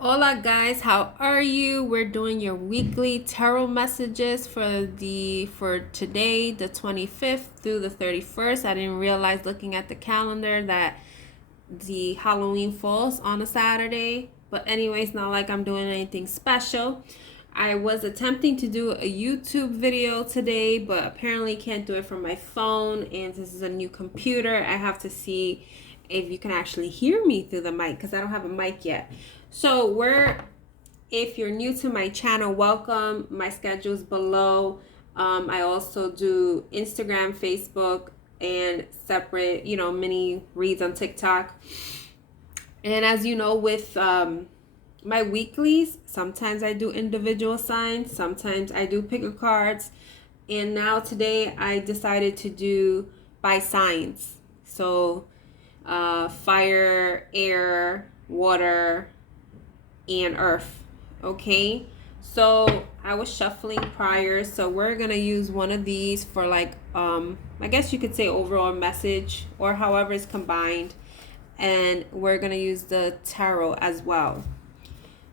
Hola guys, how are you? We're doing your weekly tarot messages for today, the 25th through the 31st. I didn't realize looking at the calendar that the Halloween falls on a Saturday. But anyways, not like I'm doing anything special. I was attempting to do a YouTube video today, but apparently can't do it from my phone. And this is a new computer. I have to see if you can actually hear me through the mic because I don't have a mic yet. So if you're new to my channel, welcome. My schedule's below. I also do Instagram, Facebook, and separate, mini reads on TikTok. And as you know, with my weeklies, sometimes I do individual signs, sometimes I do pick a cards. And now today I decided to do by signs. So fire, air, water, and earth. Okay, so I was shuffling prior, so we're gonna use one of these for like I guess you could say overall message or however it's combined, and we're gonna use the tarot as well.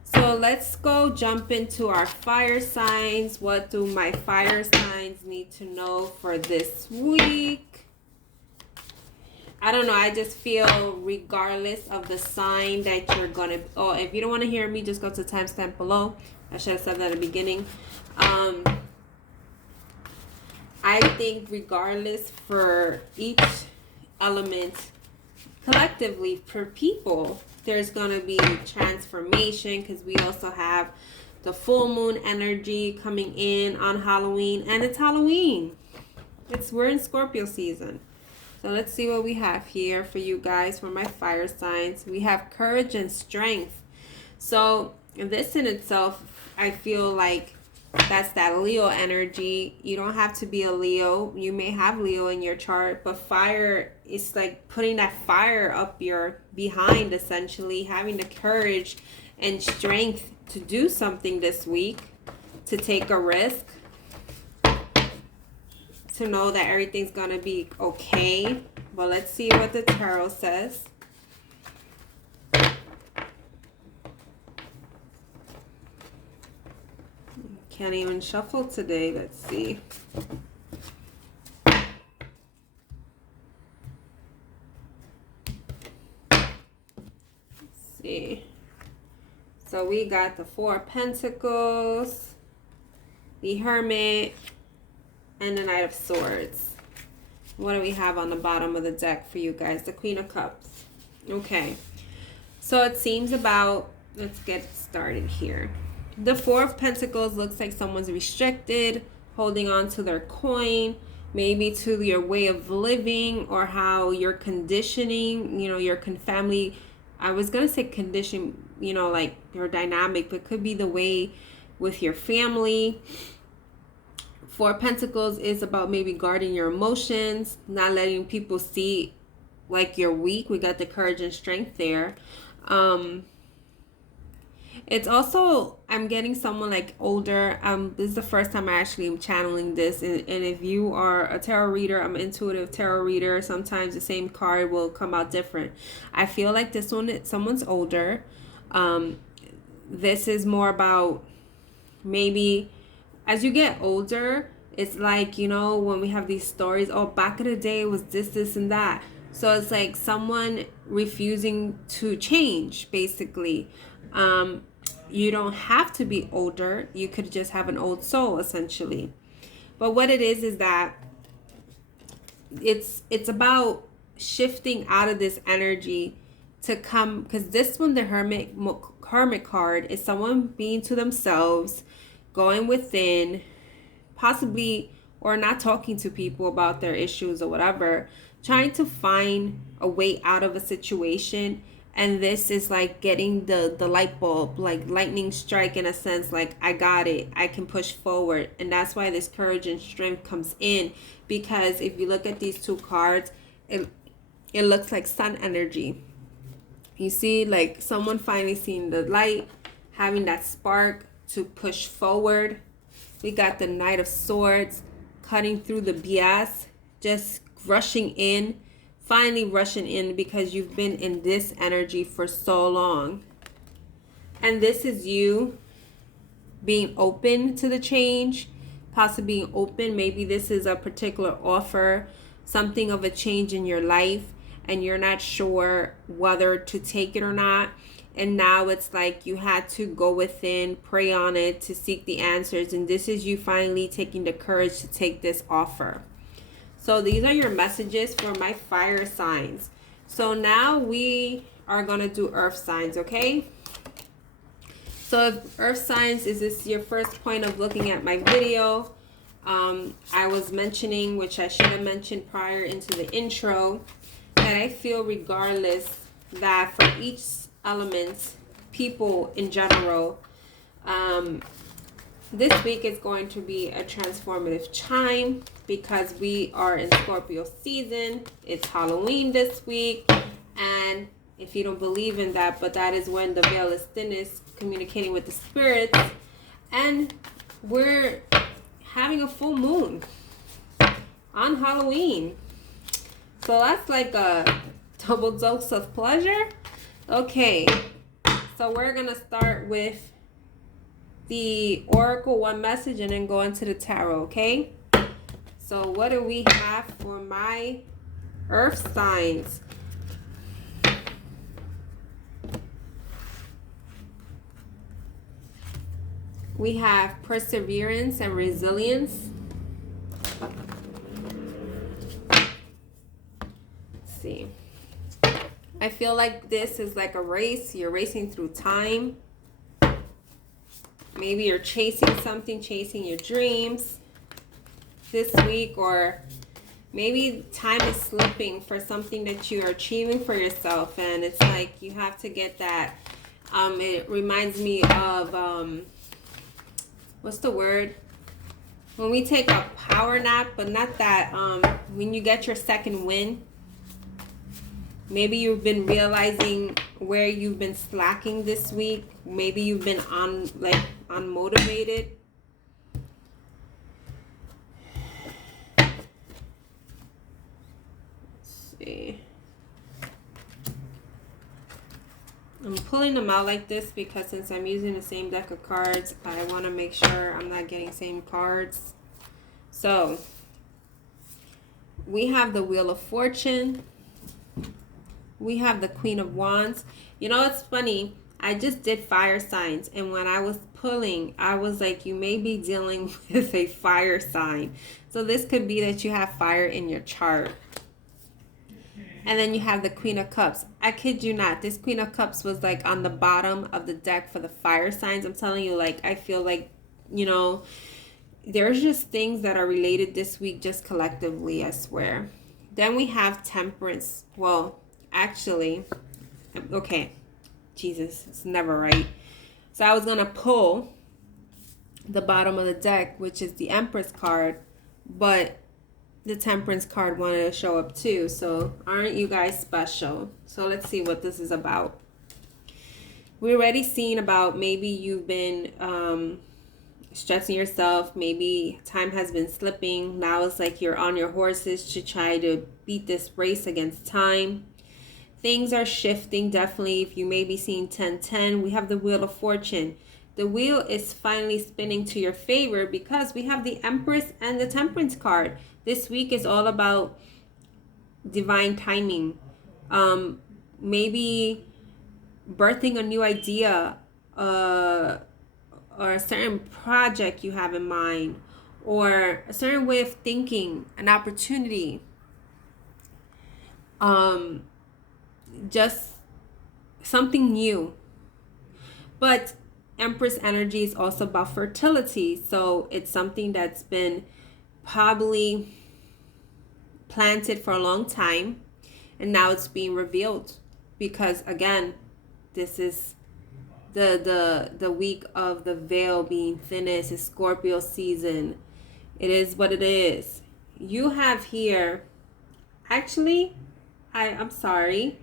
So let's go jump into our fire signs. What do my fire signs need to know for this week? I don't know. I just feel regardless of the sign that you're going to... Oh, if you don't want to hear me, just go to the timestamp below. I should have said that at the beginning. I think regardless for each element, collectively, for people, there's going to be transformation because we also have the full moon energy coming in on Halloween. And it's Halloween. We're in Scorpio season. So let's see what we have here for you guys for my fire signs. We have courage and strength. So this in itself, I feel like that's that Leo energy. You don't have to be a Leo. You may have Leo in your chart, but fire is like putting that fire up your behind, essentially, having the courage and strength to do something this week, to take a risk, to know that everything's gonna be okay. But let's see what the tarot says. Can't even shuffle today. Let's see. Let's see. So we got the Four of Pentacles, the Hermit, and the Knight of Swords. What do we have on the bottom of the deck for you guys? The Queen of Cups. Okay. So it seems about... Let's get started here. The Four of Pentacles looks like someone's restricted, holding on to their coin, maybe to your way of living or how you're conditioning, your family. I was going to say condition, like your dynamic, but could be the way with your family. Four of Pentacles is about maybe guarding your emotions, not letting people see like you're weak. We got the courage and strength there. It's also, I'm getting someone like older. This is the first time I actually am channeling this. And if you are a tarot reader, I'm an intuitive tarot reader. Sometimes the same card will come out different. I feel like this one, someone's older. This is more about maybe... As you get older, it's like, when we have these stories, oh, back in the day it was this, and that. So it's like someone refusing to change, basically. You don't have to be older. You could just have an old soul, essentially. But what it is that it's about shifting out of this energy to come, because this one, the Hermit card, is someone being to themselves, going within, possibly, or not talking to people about their issues or whatever, trying to find a way out of a situation. And this is like getting the light bulb, like lightning strike, in a sense, like I got it, I can push forward. And that's why this courage and strength comes in, because if you look at these two cards, it looks like sun energy. You see, like someone finally seeing the light, having that spark to push forward. We got the Knight of Swords, cutting through the BS, just rushing in, finally rushing in, because you've been in this energy for so long. And this is you being open to the change, possibly being open. Maybe this is a particular offer, something of a change in your life, and you're not sure whether to take it or not. And now it's like you had to go within, pray on it to seek the answers. And this is you finally taking the courage to take this offer. So these are your messages for my fire signs. So now we are going to do earth signs, okay? So if earth signs, is this your first point of looking at my video? I was mentioning, which I should have mentioned prior into the intro, that I feel regardless that for each element, people in general, this week is going to be a transformative time because we are in Scorpio season. It's Halloween this week, and if you don't believe in that, but that is when the veil is thinnest, communicating with the spirits, and we're having a full moon on Halloween. So that's like a double dose of pleasure. Okay, so we're gonna start with the Oracle one message and then go into the tarot, okay? So what do we have for my earth signs? We have perseverance and resilience. Let's see. I feel like this is like a race. You're racing through time. Maybe you're chasing something, chasing your dreams this week, or maybe time is slipping for something that you are achieving for yourself, and it's like you have to get that. It reminds me of what's the word? When we take a power nap, but not that, when you get your second win. Maybe you've been realizing where you've been slacking this week. Maybe you've been unmotivated. Let's see. I'm pulling them out like this because since I'm using the same deck of cards, I want to make sure I'm not getting same cards. So, we have the Wheel of Fortune. We have the Queen of Wands. You know, it's funny. I just did fire signs, and when I was pulling, I was like, you may be dealing with a fire sign. So this could be that you have fire in your chart. And then you have the Queen of Cups. I kid you not. This Queen of Cups was like on the bottom of the deck for the fire signs. I'm telling you, like, I feel like, you know, there's just things that are related this week just collectively, I swear. Then we have Temperance. Well, actually, okay, Jesus, it's never right. So I was going to pull the bottom of the deck, which is the Empress card, but the Temperance card wanted to show up too. So aren't you guys special? So let's see what this is about. We're already seeing about maybe you've been stressing yourself. Maybe time has been slipping. Now it's like you're on your horses to try to beat this race against time. Things are shifting, definitely. If you may be seeing 10-10, we have the Wheel of Fortune. The wheel is finally spinning to your favor because we have the Empress and the Temperance card. This week is all about divine timing. Maybe birthing a new idea, or a certain project you have in mind, or a certain way of thinking, an opportunity. Just something new. But Empress energy is also about fertility. So it's something that's been probably planted for a long time, and now it's being revealed because, again, this is the week of the veil being thinnest. It's Scorpio season. It is what it is. You have here, actually, I'm sorry,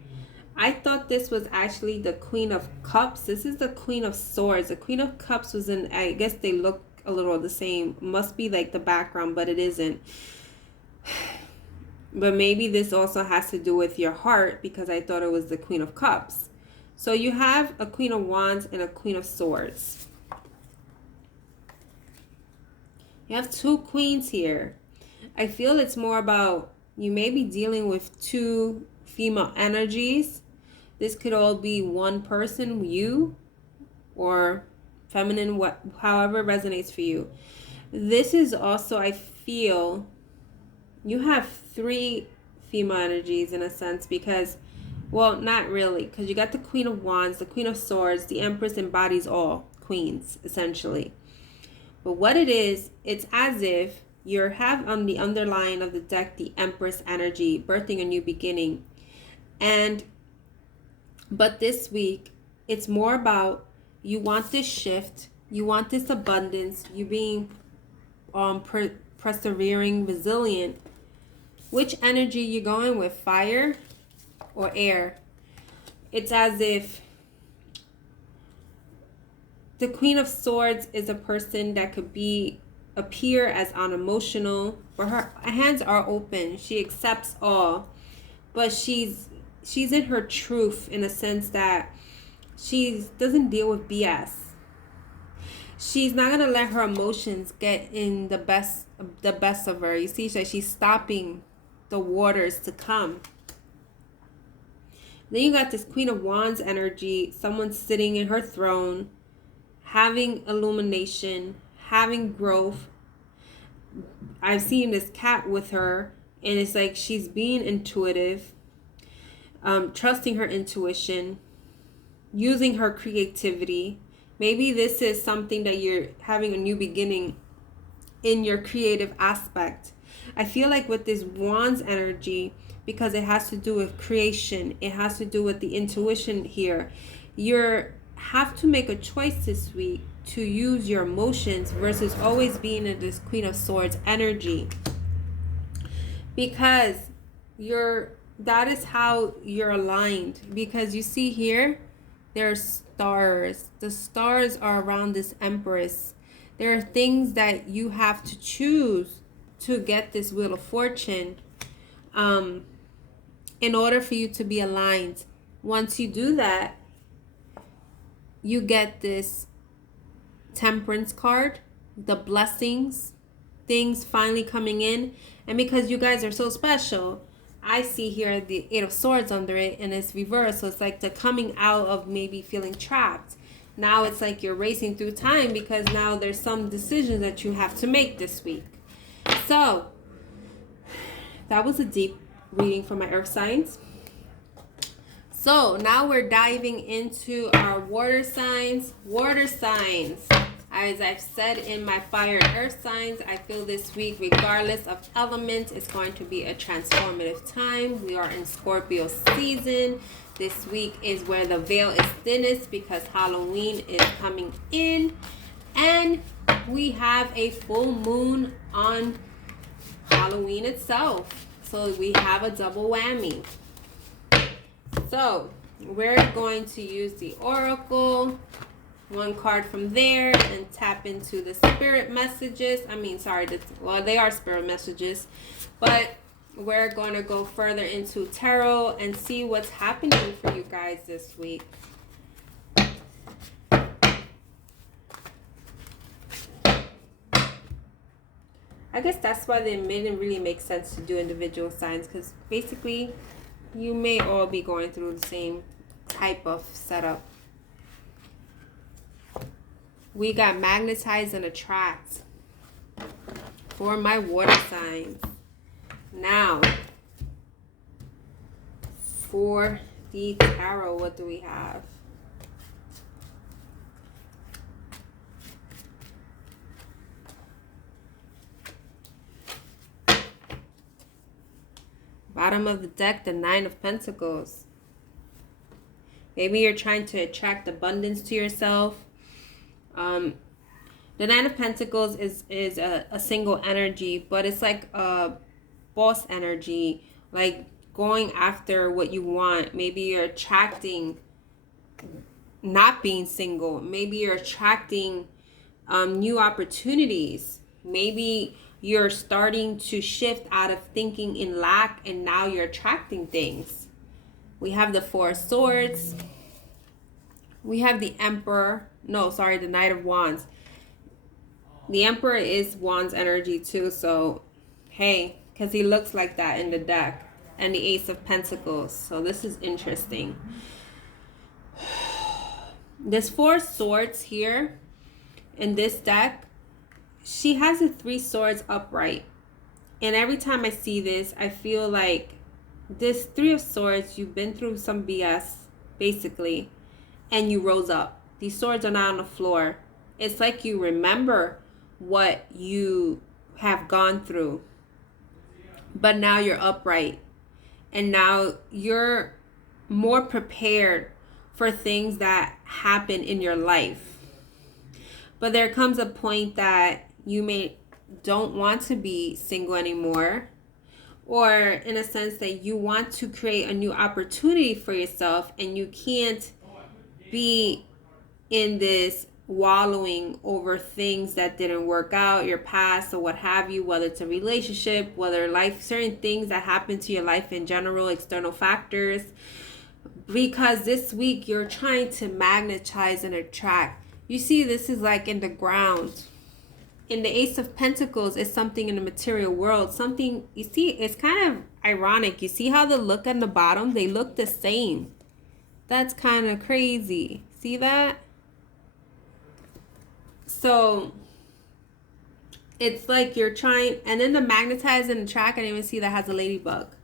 I thought this was actually the Queen of Cups. This is the Queen of Swords. The Queen of Cups was in, I guess they look a little the same. Must be like the background, but it isn't. But maybe this also has to do with your heart because I thought it was the Queen of Cups. So you have a Queen of Wands and a Queen of Swords. You have two queens here. I feel it's more about you may be dealing with two female energies. This could all be one person, you, or feminine, however resonates for you. This is also, I feel, you have three female energies in a sense because, well, not really, because you got the Queen of Wands, the Queen of Swords, the Empress embodies all queens, essentially. But what it is, it's as if you have on the underline of the deck the Empress energy, birthing a new beginning. But this week, it's more about you want this shift, you want this abundance, you being persevering, resilient. Which energy you going with, fire or air? It's as if the Queen of Swords is a person that could appear as unemotional, but her hands are open. She accepts all, but she's in her truth in a sense that she doesn't deal with BS. She's not gonna let her emotions get in the best of her. You see, she's stopping the waters to come. Then you got this Queen of Wands energy, someone sitting in her throne, having illumination, having growth. I've seen this cat with her, and it's like she's being intuitive, trusting her intuition, using her creativity. Maybe this is something that you're having a new beginning in your creative aspect. I feel like with this Wands energy, because it has to do with creation, it has to do with the intuition here. You have to make a choice this week to use your emotions versus always being in this Queen of Swords energy. Because that is how you're aligned. Because you see here, there's stars. The stars are around this Empress. There are things that you have to choose to get this Wheel of Fortune in order for you to be aligned. Once you do that, you get this Temperance card, the blessings, things finally coming in. And because you guys are so special, I see here the Eight of Swords under it, and it's reversed. So it's like the coming out of maybe feeling trapped. Now it's like you're racing through time because now there's some decisions that you have to make this week. So that was a deep reading for my earth signs. So now we're diving into our water signs. Water signs. As I've said in my fire and earth signs, I feel this week, regardless of element, it's going to be a transformative time. We are in Scorpio season. This week is where the veil is thinnest because Halloween is coming in. And we have a full moon on Halloween itself. So we have a double whammy. So we're going to use the Oracle, one card from there, and tap into the spirit messages. They are spirit messages, but we're going to go further into tarot and see what's happening for you guys this week. I guess that's why they didn't really make sense to do individual signs, because basically you may all be going through the same type of setup. We got magnetize and attract for my water signs. Now, for the tarot, what do we have? Bottom of the deck, the Nine of Pentacles. Maybe you're trying to attract abundance to yourself. The Nine of Pentacles is a single energy, but it's like a boss energy, like going after what you want. Maybe you're attracting not being single. Maybe you're attracting new opportunities. Maybe you're starting to shift out of thinking in lack, and now you're attracting things. We have the Four of Swords. We have the Emperor. No, sorry, the Knight of Wands. The Emperor is Wands energy too, so hey, because he looks like that in the deck. And the Ace of Pentacles. So this is interesting. There's 4 swords here in this deck. She has the 3 swords upright. And every time I see this, I feel like this 3 of swords, you've been through some BS, basically, and you rose up. These swords are not on the floor. It's like you remember what you have gone through, but now you're upright. And now you're more prepared for things that happen in your life. But there comes a point that you don't want to be single anymore, or in a sense that you want to create a new opportunity for yourself, and you can't be in this wallowing over things that didn't work out, your past or what have you, whether it's a relationship, whether life, certain things that happen to your life in general, external factors. Because this week you're trying to magnetize and attract. You see, this is like in the ground. In the Ace of Pentacles is something in the material world. Something, you see, it's kind of ironic. You see how the look on the bottom, they look the same. That's kind of crazy. See that? So it's like you're trying, and then the magnetize and attract, I didn't even see that has a ladybug.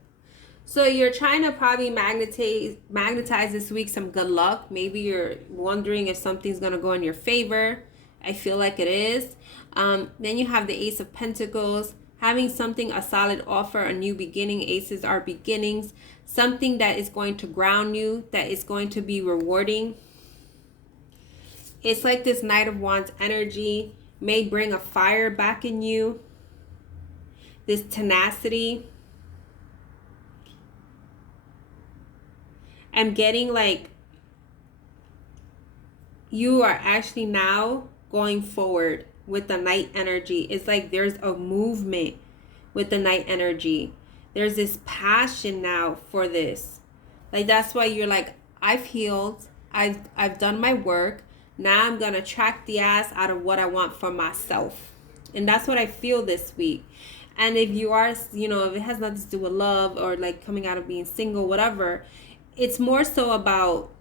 So you're trying to probably magnetize this week some good luck. Maybe you're wondering if something's going to go in your favor. I feel like it is. Then you have the Ace of Pentacles. Having something, a solid offer, a new beginning. Aces are beginnings. Something that is going to ground you, that is going to be rewarding. It's like this Knight of Wands energy may bring a fire back in you. This tenacity. I'm getting like you are actually now going forward with the Knight energy. It's like there's a movement with the Knight energy. There's this passion now for this. Like that's why you're like, I've healed. I've done my work. Now I'm going to track the ass out of what I want for myself. And that's what I feel this week. And if you are, if it has nothing to do with love or like coming out of being single, whatever, it's more so about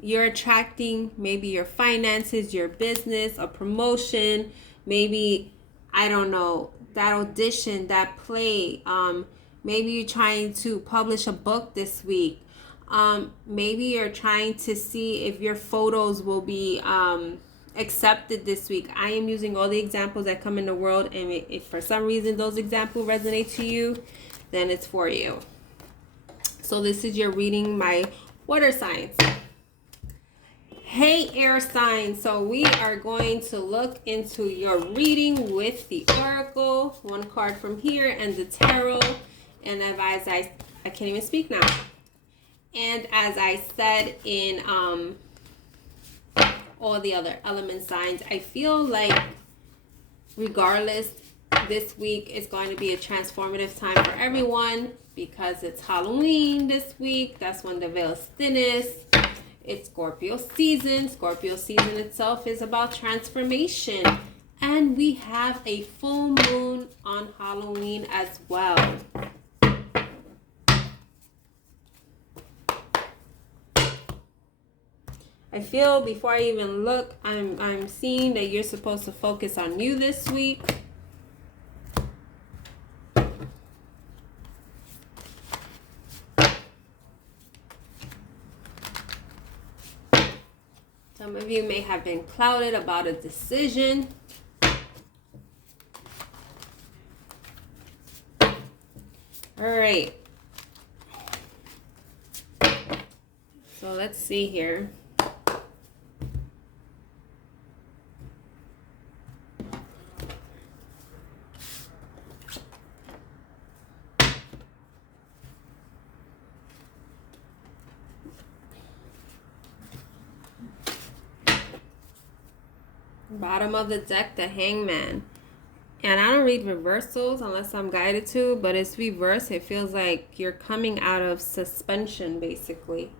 you're attracting maybe your finances, your business, a promotion, maybe, I don't know, that audition, that play. Maybe you're trying to publish a book this week. Maybe you're trying to see if your photos will be accepted this week. I am using all the examples that come in the world, and if for some reason those examples resonate to you, then it's for you. So this is your reading, my water signs. Hey, air signs. So we are going to look into your reading with the Oracle, one card from here, and the Tarot. And as I can't even speak now. And as I said in all the other element signs, I feel like regardless, this week is going to be a transformative time for everyone because it's Halloween this week. That's when the veil is thinnest. It's Scorpio season. Scorpio season itself is about transformation. And we have a full moon on Halloween as well. I feel before I even look, I'm seeing that you're supposed to focus on you this week. Some of you may have been clouded about a decision. All right. So let's see here. Bottom of the deck, the Hangman. And I don't read reversals unless I'm guided to, but it's reverse. It feels like you're coming out of suspension, basically.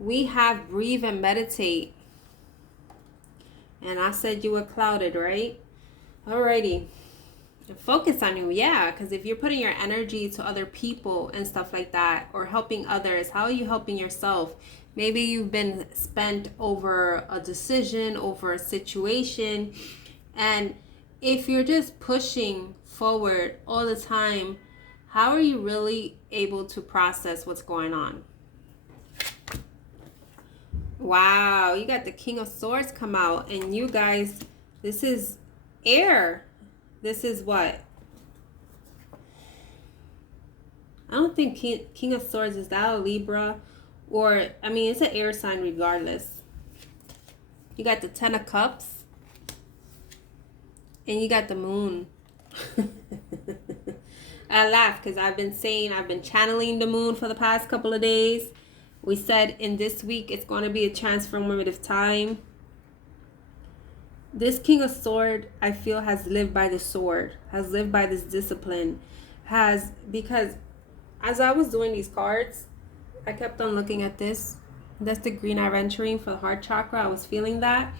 we have breathe and meditate. And I said you were clouded, right? Alrighty. Focus on you, yeah, because if you're putting your energy to other people and stuff like that, or helping others, how are you helping yourself? Maybe you've been spent over a decision, over a situation, and if you're just pushing forward all the time, how are you really able to process what's going on? Wow, you got the King of Swords come out, and you guys, this is air. This is what? I don't think King of Swords, is that a Libra? Or, I mean, it's an air sign regardless. You got the Ten of Cups. And you got the Moon. I laugh because I've been channeling the Moon for the past couple of days. We said in this week it's going to be a transformative time. This King of Swords, I feel, has lived by the sword, has lived by this discipline, because as I was doing these cards, I kept on looking at this. That's the green aventurine for the heart chakra. I was feeling that,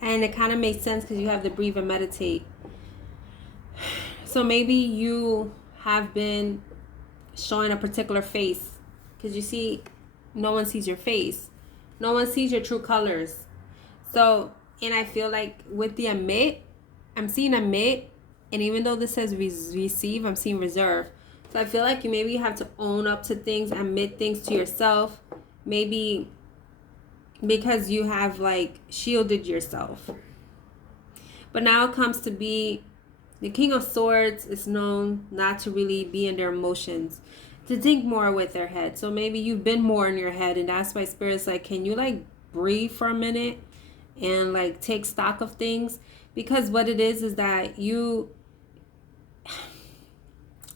and it kind of made sense because you have the breathe and meditate. So maybe you have been showing a particular face, because you see, no one sees your face. No one sees your true colors. So, and I feel like with the admit, I'm seeing admit, and even though this says receive, I'm seeing reserve. So I feel like you maybe have to own up to things, admit things to yourself, maybe because you have like shielded yourself. But now it comes to be, the King of Swords is known not to really be in their emotions, to think more with their head. So maybe you've been more in your head, and that's why Spirit's like, can you like breathe for a minute and like take stock of things? Because what it is that you,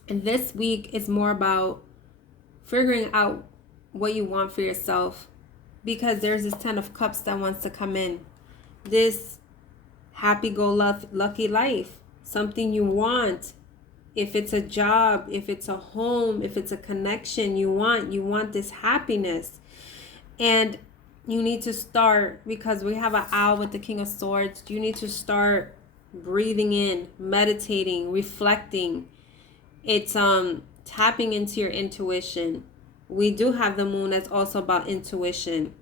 and this week is more about figuring out what you want for yourself, because there's this Ten of Cups that wants to come in, this happy-go-lucky life, something you want. If it's a job, if it's a home, if it's a connection you want this happiness. And you need to start, because we have an owl with the King of Swords, you need to start breathing in, meditating, reflecting. It's tapping into your intuition. We do have the Moon that's also about intuition.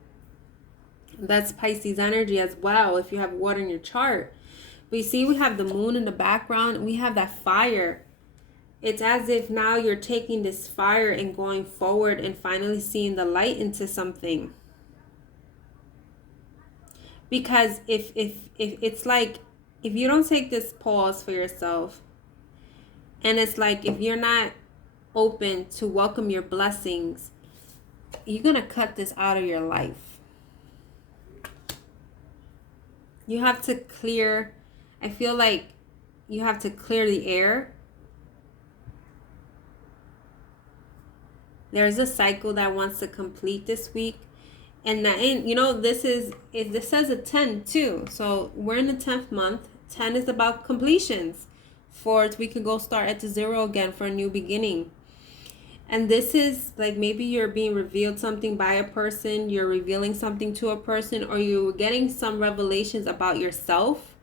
That's Pisces energy as well, if you have water in your chart. But you see, we have the Moon in the background, and we have that fire. It's as if now you're taking this fire and going forward and finally seeing the light into something. Because if it's like, if you don't take this pause for yourself, and it's like, if you're not open to welcome your blessings, you're going to cut this out of your life. You have to clear, I feel like you have to clear the air. There's a cycle that wants to complete this week. And you know, this says a 10 too. So we're in the 10th month. 10 is about completions. 4th, we can go start at the 0 again for a new beginning. And this is like, maybe you're being revealed something by a person, you're revealing something to a person, or you're getting some revelations about yourself,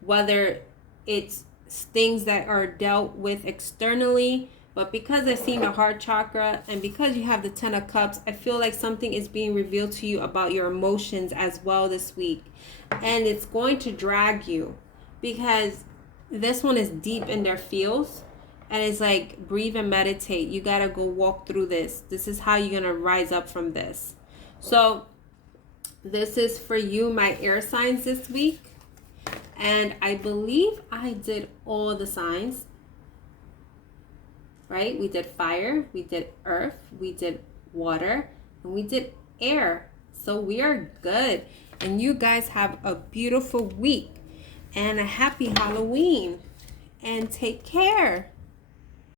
whether it's things that are dealt with externally. But because I've seen the heart chakra, and because you have the Ten of Cups, I feel like something is being revealed to you about your emotions as well this week. And it's going to drag you, because this one is deep in their feels. And it's like, breathe and meditate. You got to go walk through this. This is how you're going to rise up from this. So this is for you, my air signs this week. And I believe I did all the signs. Right? We did fire, we did earth, we did water, and we did air. So we are good. And you guys have a beautiful week and a happy Halloween. And take care.